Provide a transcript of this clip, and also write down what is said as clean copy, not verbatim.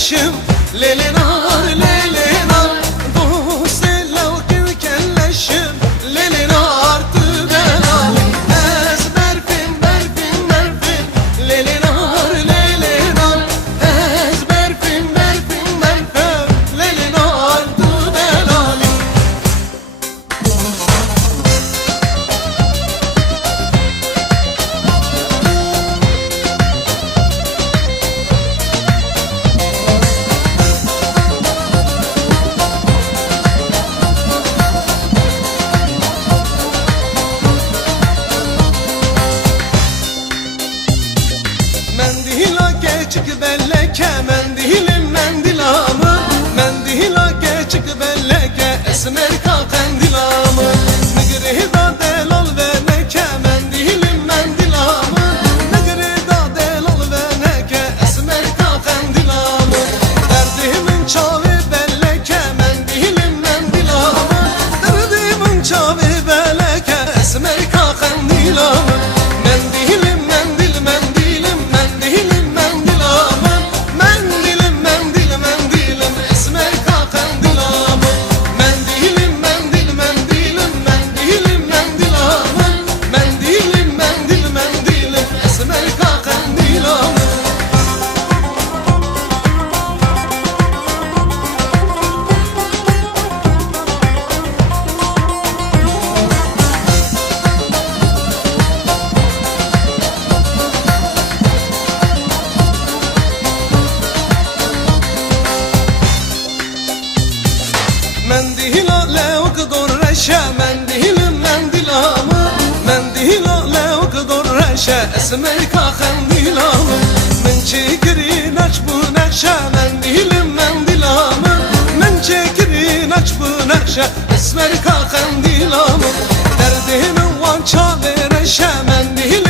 kelleşim Lelinar lelinar Bu selavkin kelleşim Lelinar tübelalim Ez berfin berfin berfin Lelinar lelinar Ez berfin berfin berfin Lelinar tübelalim Mendila geçik belleke mendilim mendilamı Mendila geçik belleke esmer kakendilamı Migri da delal ve neke mendilim mendilamı Migri da delal ve neke esmer kakendilamı Derdimin çavi belleke mendilim mendilamı Derdimin çavi belleke esmer kakendilamı Mendilim mendil mendilim mendilim mendilamı Mendilim mendil mendilim esmer kakendilamı Mendilim mendil mendilim mendilim mendilamı Mendilim mendil mendilim esmer kakendilamı Mendila levk dorreşe mendilim mendilamı Mendila levk dorreşe esmer kakendilamı Min çekirin aç bu neşe mendilim mendilamı Min çekirin aç bu neşe esmer kakendilamı Derdimin vança vereşe mendilim